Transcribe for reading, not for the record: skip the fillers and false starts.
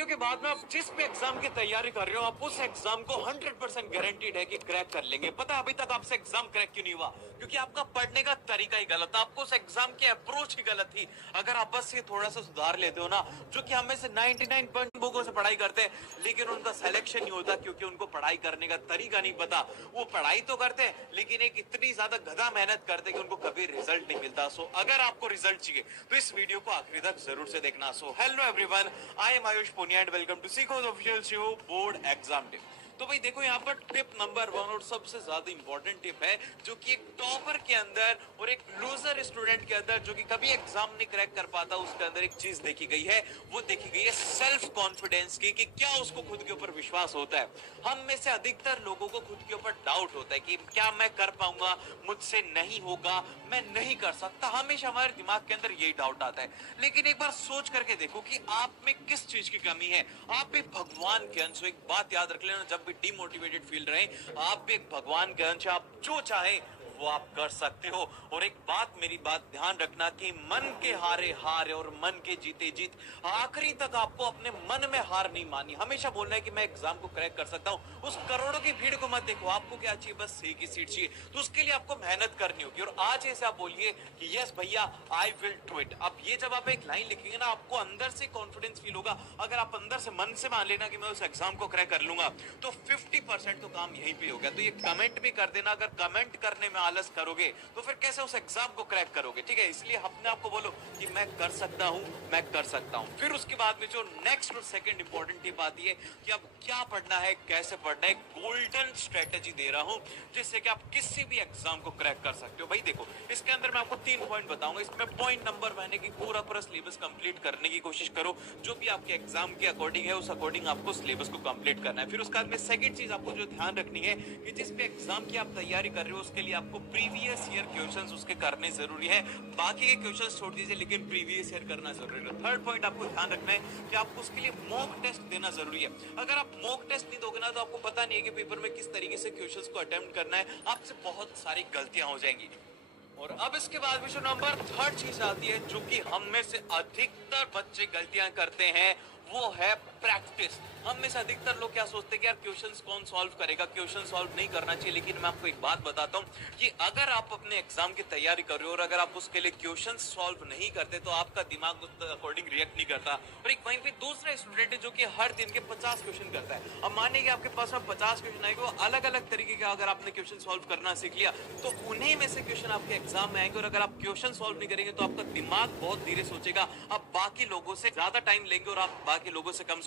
Video के बाद में आप जिस भी एग्जाम की तैयारी कर रहे हो, आप उस एग्जाम को 100% गारंटीड है कि क्रैक कर लेंगे। पता है अभी तक आपसे एग्जाम क्रैक क्यों नहीं हुआ? क्योंकि आपका पढ़ने का तरीका ही गलत था, आपको उस एग्जाम की अप्रोच ही गलत थी। अगर आप बस ये थोड़ा सा सुधार लेते हो ना, जो कि हमें से 99% लोगों से पढ़ाई करते हैं लेकिन उनका सिलेक्शन नहीं होता क्योंकि उनको पढ़ाई करने का तरीका नहीं पता। वो पढ़ाई तो करते हैं लेकिन एक इतनी ज्यादा गधा मेहनत करते हैं कि उनको कभी रिजल्ट नहीं मिलता। सो अगर आपको रिजल्ट चाहिए तो इस वीडियो को आखिरी तक जरूर से देखना। So hello everyone, I am Ayush Punia and welcome to Seekho the official show board exam tip. तो भाई देखो यहाँ पर टिप नंबर 1 और सबसे ज्यादा इंपॉर्टेंट टिप है जो कि एक टॉपर के अंदर और एक लूजर स्टूडेंट के अंदर जो कि कभी एग्जाम नहीं क्रैक कर पाता उसके अंदर एक चीज देखी गई है। वो देखी गई है सेल्फ कॉन्फिडेंस की, कि क्या उसको खुद के ऊपर विश्वास होता है। हम में से अधिकतर लोगों को खुद के ऊपर डाउट होता है कि क्या मैं कर पाऊंगा, मुझसे नहीं होगा, मैं नहीं कर सकता। हमेशा हमारे दिमाग के अंदर यही डाउट आता है। लेकिन एक बार सोच करके देखो कि आप में किस चीज की कमी है। आप भी भगवान के अंश हो। एक बात याद रख लेना, जब भी डिमोटिवेटेड फील रहे, आप भी एक भगवान के अंश, आप जो चाहे वो आप कर सकते हो। और एक बात, मेरी बात ध्यान रखना कि मन के हारे हार और मन के जीते जीत। आखिरी तक आपको अपने मन में हार नहीं मानी। हमेशा बोलना है कि मैं एग्जाम को क्रैक कर सकता हूँ। उस करोड़ों की भीड़ को मत देखो, आपको क्या चाहिए, बस एक ही सीट चाहिए। तो उसके लिए आपको मेहनत करनी होगी। और आज ऐसे आप बोलिए कि यस भैया आई विल डू इट। अब ये जब आप एक लाइन लिखेंगे ना, आपको अंदर से कॉन्फिडेंस फील होगा। अगर आप अंदर से मन से मान लेना कि मैं उस एग्जाम को क्रैक कर लूंगा, तो 50% तो काम यहीं पे हो गया। तो ये कमेंट भी कर देना, अगर कमेंट करने में आलस करोगे तो फिर कैसे उस एग्जाम को क्रैक करोगे? ठीक है, इसलिए अपने आप को बोलो कि मैं कर सकता हूं, मैं कर सकता हूं। फिर उसके बाद में जो नेक्स्ट और सेकंड इंपॉर्टेंट टिप आती है कि अब क्या पढ़ना है, कैसे पढ़ना है। गोल्डन स्ट्रेटेजी दे रहा हूं जिससे कि आप किसी भी एग्जाम को क्रैक कर सकते हो। भाई देखो, इसके अंदर मैं आपको 3 पॉइंट बताऊंगा। इसमें पॉइंट नंबर 1 है कि पूरा सिलेबस कंप्लीट करने की कोशिश करो। जो भी आपके एग्जाम के अकॉर्डिंग है उस अकॉर्डिंग आपको सिलेबस को कंप्लीट करना है। फिर उसके बाद में सेकंड चीज आपको जो ध्यान रखनी है कि जिस भी एग्जाम की आप तैयारी कर रहे हो उसके लिए आपको प्रीवियस ईयर क्वेश्चंस उसके करने जरूरी है। बाकी के क्वेश्चंस छोड़ दीजिए लेकिन प्रीवियस ईयर करना जरूरी है। थर्ड पॉइंट आपको ध्यान रखना है कि आपको उसके लिए मॉक टेस्ट देना जरूरी है। अगर आप मॉक टेस्ट नहीं दोगे ना तो आपको पता नहीं है कि पेपर में किस तरीके से क्वेश्चंस को अटेम्प्ट करना है। आपसे बहुत सारी गलतियां हो जाएंगी। और अब इसके बाद विषय नंबर 3 चीज आती है जो कि हम में से अधिकतर बच्चे गलतियां करते हैं, वो है प्रैक्टिस। हम में से अधिकतर लोग क्या सोचते हैं कि यार क्वेश्चंस कौन सॉल्व करेगा, क्वेश्चन सॉल्व नहीं करना चाहिए। लेकिन मैं आपको एक बात बताता हूं कि अगर आप अपने एग्जाम की तैयारी कर रहे हो और अगर आप उसके लिए क्वेश्चन सॉल्व नहीं करते तो आपका दिमाग उस अकॉर्डिंग रिएक्ट नहीं करता। और एक वहीं पे दूसरा स्टूडेंट है जो कि हर दिन के 50 क्वेश्चन करता है। अब मानिए कि आपके पास में 50 क्वेश्चन आएंगे, वो अलग अलग तरीके के अगर आपने क्वेश्चन सॉल्व करना सीख लिया तो उन्हीं में से क्वेश्चन आपके एग्जाम में आएंगे। और अगर आप क्वेश्चन सॉल्व नहीं करेंगे तो आपका दिमाग बहुत धीरे सोचेगा, आप बाकी लोगों से ज्यादा टाइम लेंगे और आप बाकी लोगों से कम